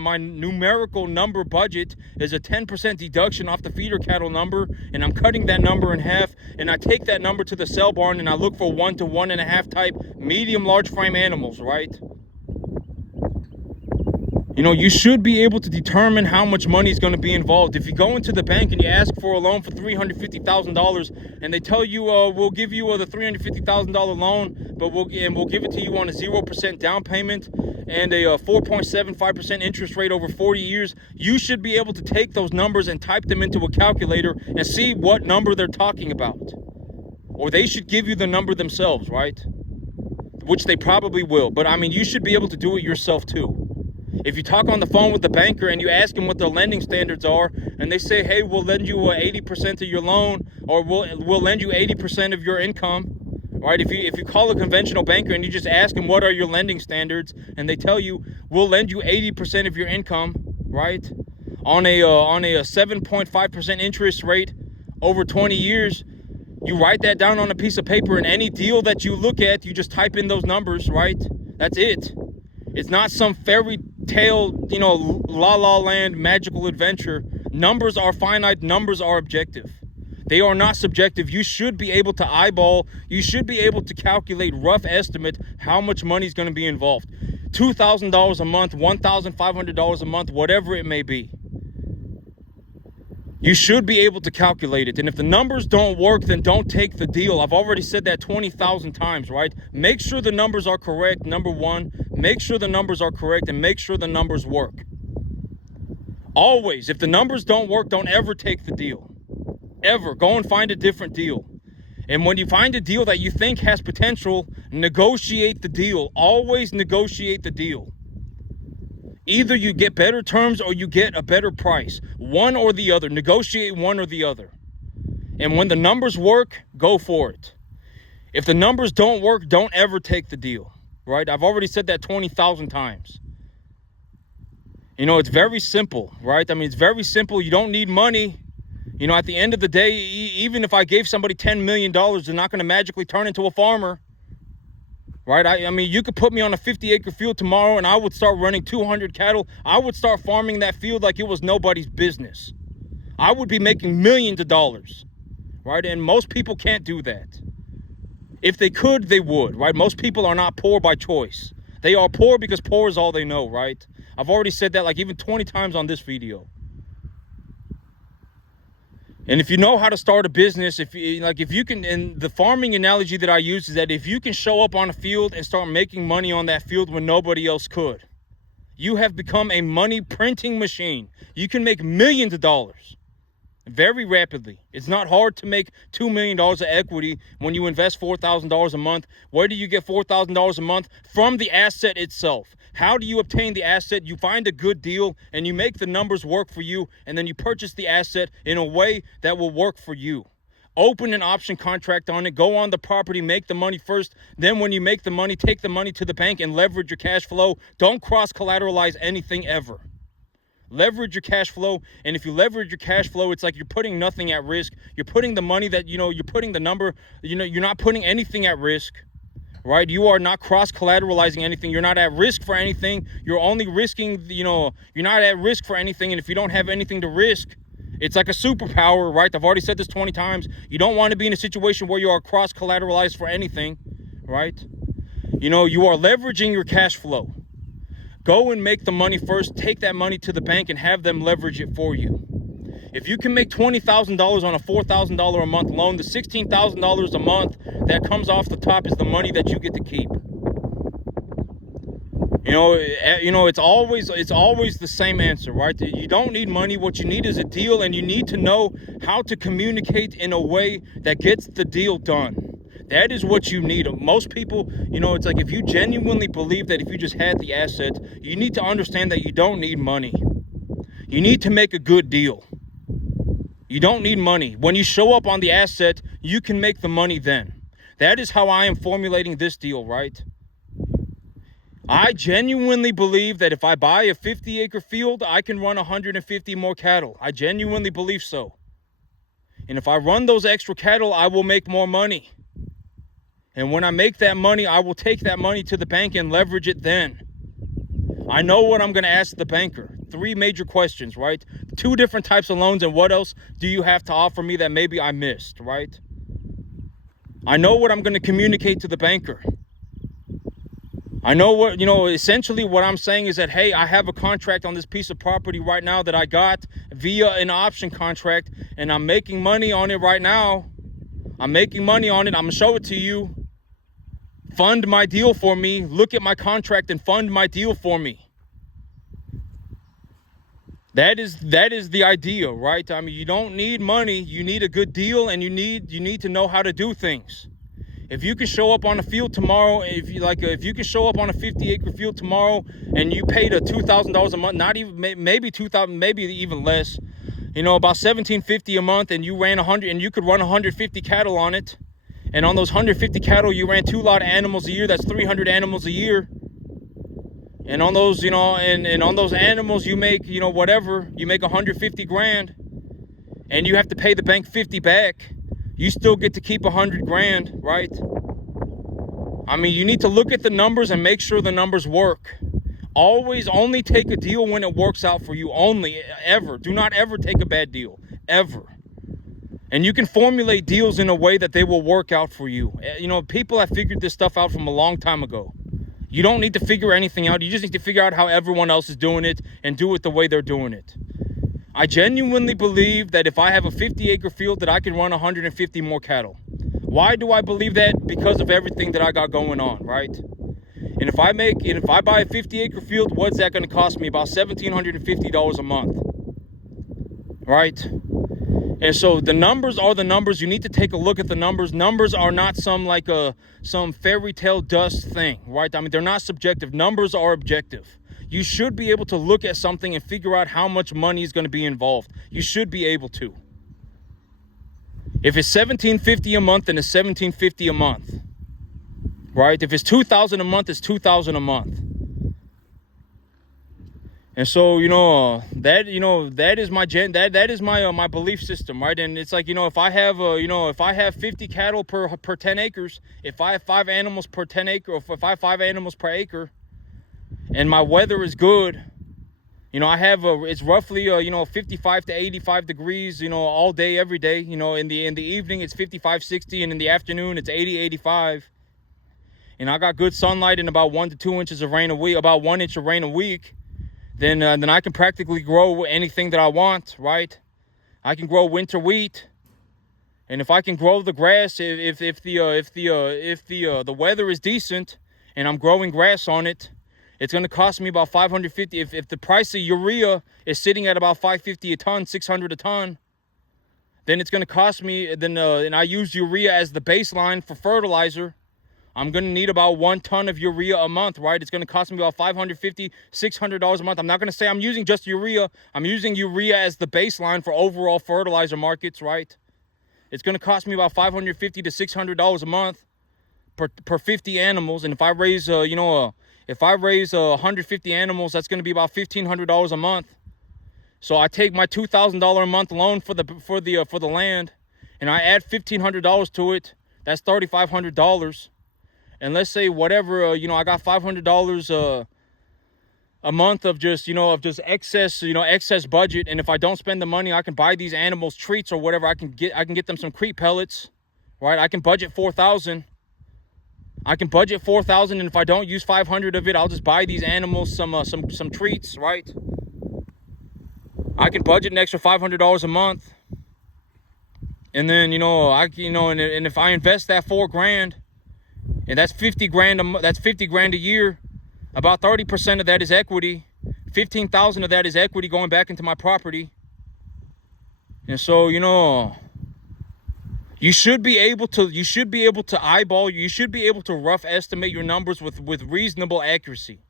my numerical number budget is a 10% deduction off the feeder cattle number, and I'm cutting that number in half, and I take that number to the sell barn and I look for 1 to 1.5 type medium large frame animals, right? You should be able to determine how much money is going to be involved. If you go into the bank and you ask for a loan for $350,000 and they tell you, we'll give you the $350,000 loan, but we'll give it to you on a 0% down payment and a 4.75% interest rate over 40 years, you should be able to take those numbers and type them into a calculator and see what number they're talking about. Or they should give you the number themselves, right? Which they probably will. But I mean, you should be able to do it yourself too. If you talk on the phone with the banker and you ask them what their lending standards are, and they say, hey, we'll lend you 80% of your loan, or we'll lend you 80% of your income, right? If you call a conventional banker and you just ask them what are your lending standards, and they tell you we'll lend you 80% of your income, right, on a 7.5% interest rate over 20 years, you write that down on a piece of paper, and any deal that you look at, you just type in those numbers, right? That's it. It's not some fairy tale, la la land magical adventure. Numbers are finite. Numbers are objective. They are not subjective. You should be able to eyeball. You should be able to calculate rough estimate how much money is going to be involved. $2,000 a month, $1,500 a month, whatever it may be. You should be able to calculate it. And if the numbers don't work, then don't take the deal. I've already said that 20,000 times, right? Make sure the numbers are correct, number one. Make sure the numbers are correct and make sure the numbers work. Always. If the numbers don't work, don't ever take the deal. Ever. Go and find a different deal. And when you find a deal that you think has potential, negotiate the deal. Always negotiate the deal. Either you get better terms or you get a better price. One or the other. Negotiate one or the other. And when the numbers work, go for it. If the numbers don't work, don't ever take the deal. Right? I've already said that 20,000 times. It's very simple, right? I mean, it's very simple. You don't need money. At the end of the day, even if I gave somebody $10 million, they're not going to magically turn into a farmer. Right? I mean, you could put me on a 50-acre field tomorrow and I would start running 200 cattle. I would start farming that field like it was nobody's business. I would be making millions of dollars. Right? And most people can't do that. If they could, they would. Right? Most people are not poor by choice. They are poor because poor is all they know. Right? I've already said that like even 20 times on this video. And if you know how to start a business, if you can, and the farming analogy that I use is that if you can show up on a field and start making money on that field when nobody else could, you have become a money printing machine. You can make millions of dollars very rapidly. It's not hard to make $2 million of equity when you invest $4,000 a month. Where do you get $4,000 a month? From the asset itself. How do you obtain the asset? You find a good deal and you make the numbers work for you, and then you purchase the asset in a way that will work for you. Open an option contract on it, go on the property, make the money first. Then when you make the money, take the money to the bank and leverage your cash flow. Don't cross-collateralize anything ever. Leverage your cash flow, and if you leverage your cash flow, it's like you're putting nothing at risk. You're putting the money that, you're putting the number, you're not putting anything at risk. Right? You are not cross-collateralizing anything. You're not at risk for anything. You're only risking, you're not at risk for anything. And if you don't have anything to risk, it's like a superpower, right? I've already said this 20 times. You don't want to be in a situation where you are cross-collateralized for anything, right? You are leveraging your cash flow. Go and make the money first. Take that money to the bank and have them leverage it for you. If you can make $20,000 on a $4,000 a month loan, the $16,000 a month that comes off the top is the money that you get to keep. It's always the same answer, right? You don't need money. What you need is a deal, and you need to know how to communicate in a way that gets the deal done. That is what you need. Most people, it's like, if you genuinely believe that if you just had the asset, you need to understand that you don't need money. You need to make a good deal. You don't need money. When you show up on the asset, you can make the money then. That is how I am formulating this deal, right? I genuinely believe that if I buy a 50-acre field, I can run 150 more cattle. I genuinely believe so. And if I run those extra cattle, I will make more money. And when I make that money, I will take that money to the bank and leverage it then. I know what I'm going to ask the banker. 3 major questions, right? 2 different types of loans, and what else do you have to offer me that maybe I missed, right? I know what I'm going to communicate to the banker. I know what, essentially what I'm saying is that, hey, I have a contract on this piece of property right now that I got via an option contract, and I'm making money on it right now. I'm making money on it. I'm going to show it to you. Fund my deal for me. Look at my contract and fund my deal for me. That is the idea, right? I mean, you don't need money. You need a good deal, and you need to know how to do things. If you can show up on a field tomorrow, if you can show up on a 50-acre field tomorrow and you paid a $2,000 a month, not even, maybe $2,000, maybe even less, about $1,750 a month, and you ran 100, and you could run 150 cattle on it, and on those 150 cattle you ran 2 lot of animals a year. That's 300 animals a year. And on those, and on those animals you make, whatever, you make 150 grand, and you have to pay the bank 50 back. You still get to keep 100 grand, right? I mean, you need to look at the numbers and make sure the numbers work. Always only take a deal when it works out for you. Only, ever. Do not ever take a bad deal, ever. And you can formulate deals in a way that they will work out for you. People have figured this stuff out from a long time ago. You don't need to figure anything out. You just need to figure out how everyone else is doing it and do it the way they're doing it. I genuinely believe that if I have a 50-acre field, that I can run 150 more cattle. Why do I believe that? Because of everything that I got going on, right? And if I buy a 50-acre field, what's that going to cost me? About $1,750 a month, right? And so the numbers are the numbers. You need to take a look at the numbers. Numbers are not some fairy tale dust thing, right? I mean, they're not subjective. Numbers are objective. You should be able to look at something and figure out how much money is going to be involved. You should be able to. If it's $1,750 a month, then it's $1,750 a month, right? If it's $2,000 a month, it's $2,000 a month. And so, that is my belief system, right? And it's like, if I have 50 cattle per 10 acres, if I have 5 animals per 10 acre, or if I have 5 animals per acre, and my weather is good, it's roughly 55 to 85 degrees, all day, every day. In the evening it's 55, 60, and in the afternoon it's 80, 85. And I got good sunlight and about 1 to 2 inches of rain a week, about 1 inch of rain a week. Then I can practically grow anything that I want, right? I can grow winter wheat, and if I can grow the grass, if the weather is decent, and I'm growing grass on it, it's going to cost me about $550. If the price of urea is sitting at about $550 a ton, $600 a ton, then it's going to cost me. And I use urea as the baseline for fertilizer. I'm going to need about 1 ton of urea a month, right? It's going to cost me about $550, $600 a month. I'm not going to say I'm using just urea. I'm using urea as the baseline for overall fertilizer markets, right? It's going to cost me about $550 to $600 a month per 50 animals. And if I raise, if I raise 150 animals, that's going to be about $1,500 a month. So I take my $2,000 a month loan for the land, and I add $1,500 to it. That's $3,500. And let's say whatever, I got $500 a month of just excess budget. And if I don't spend the money, I can buy these animals treats or whatever. I can get them some creep pellets, right? I can budget $4,000. I can budget 4,000, and if I don't use 500 of it, I'll just buy these animals some treats, right? I can budget an extra $500 a month, and then and if I invest that $4,000, and that's 50 grand that's 50 grand a year. About 30% of that is equity. 15,000 of that is equity going back into my property. And so, you should be able to eyeball, you should be able to rough estimate your numbers with reasonable accuracy.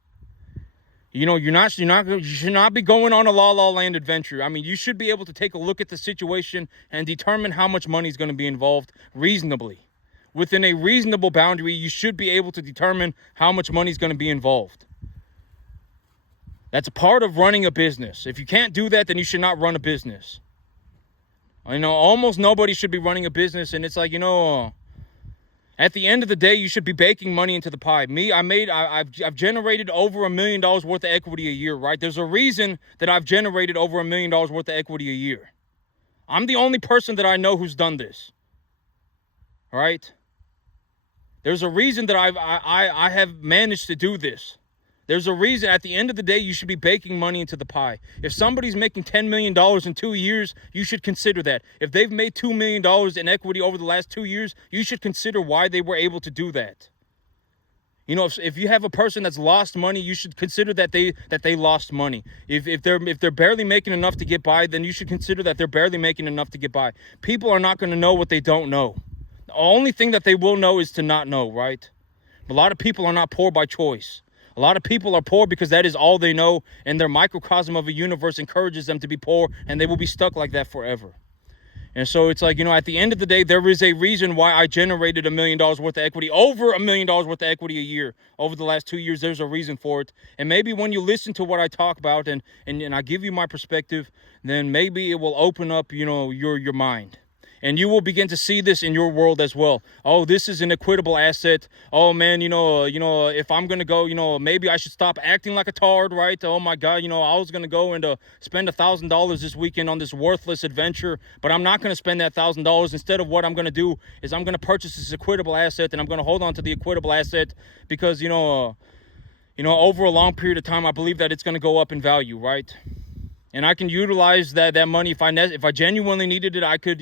You should not be going on a la land adventure. I mean, you should be able to take a look at the situation and determine how much money is going to be involved reasonably. Within a reasonable boundary, you should be able to determine how much money is going to be involved. That's a part of running a business. If you can't do that, then you should not run a business. Almost nobody should be running a business, and it's like, at the end of the day, you should be baking money into the pie. I've generated over $1 million worth of equity a year, right? There's a reason that I've generated over $1 million worth of equity a year. I'm the only person that I know who's done this. All right? There's a reason that I have managed to do this. There's a reason. At the end of the day, you should be baking money into the pie. If somebody's making $10 million in 2 years, you should consider that. If they've made $2 million in equity over the last 2 years, you should consider why they were able to do that. If you have a person that's lost money, you should consider that they lost money. If they're barely making enough to get by, then you should consider that they're barely making enough to get by. People are not going to know what they don't know. The only thing that they will know is to not know, right? A lot of people are not poor by choice. A lot of people are poor because that is all they know, and their microcosm of a universe encourages them to be poor, and they will be stuck like that forever. And so it's like, at the end of the day, there is a reason why I generated $1 million worth of equity, over $1 million worth of equity a year over the last 2 years. There's a reason for it. And maybe when you listen to what I talk about and I give you my perspective, then maybe it will open up, your mind. And you will begin to see this in your world as well. Oh, this is an equitable asset. Oh man, if I'm gonna go, maybe I should stop acting like a tard, right? Oh my God, I was gonna go and spend $1,000 this weekend on this worthless adventure, but I'm not gonna spend that $1,000. Instead of what I'm gonna do is I'm gonna purchase this equitable asset, and I'm gonna hold on to the equitable asset because over a long period of time, I believe that it's gonna go up in value, right? And I can utilize that money if I genuinely needed it. I could,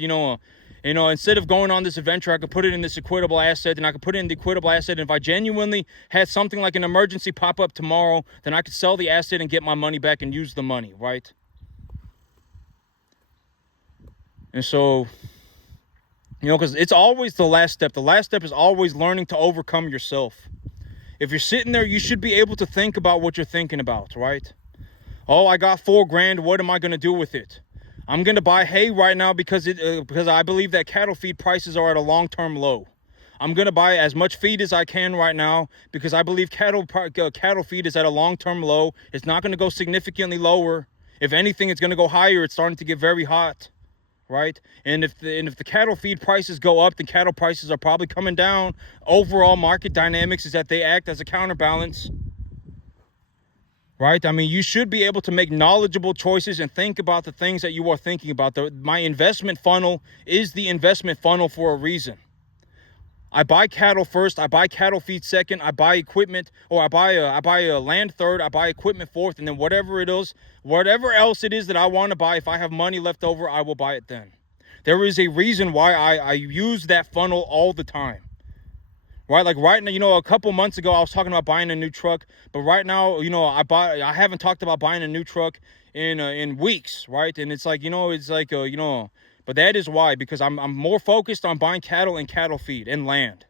instead of going on this adventure, I could put it in this equitable asset, and I could put it in the equitable asset. And if I genuinely had something like an emergency pop up tomorrow, then I could sell the asset and get my money back and use the money, right? And so, because it's always the last step. The last step is always learning to overcome yourself. If you're sitting there, you should be able to think about what you're thinking about, right? Oh, I got $4,000. What am I going to do with it? I'm going to buy hay right now because I believe that cattle feed prices are at a long-term low. I'm going to buy as much feed as I can right now because I believe cattle feed is at a long-term low. It's not going to go significantly lower. If anything, it's going to go higher. It's starting to get very hot, right? And if the cattle feed prices go up, then cattle prices are probably coming down. Overall market dynamics is that they act as a counterbalance. Right? I mean, you should be able to make knowledgeable choices and think about the things that you are thinking about. My investment funnel is the investment funnel for a reason. I buy cattle first. I buy cattle feed second. I buy equipment, or I buy a land third. I buy equipment fourth, and then whatever else it is that I want to buy, if I have money left over, I will buy it then. There is a reason why I use that funnel all the time. Right, like right now, a couple months ago, I was talking about buying a new truck, but right now, I haven't talked about buying a new truck in weeks, right? And it's like, but that is why, because I'm more focused on buying cattle and cattle feed and land.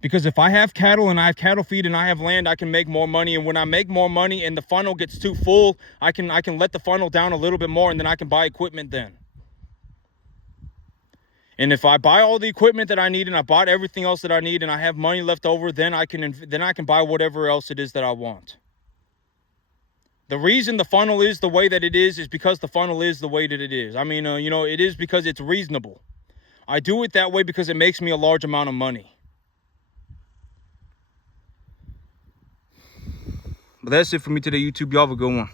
Because if I have cattle and I have cattle feed and I have land, I can make more money. And when I make more money and the funnel gets too full, I can let the funnel down a little bit more, and then I can buy equipment then. And if I buy all the equipment that I need and I bought everything else that I need and I have money left over, then I can buy whatever else it is that I want. The reason the funnel is the way that it is because the funnel is the way that it is. I mean, it is because it's reasonable. I do it that way because it makes me a large amount of money. But that's it for me today, YouTube. Y'all have a good one.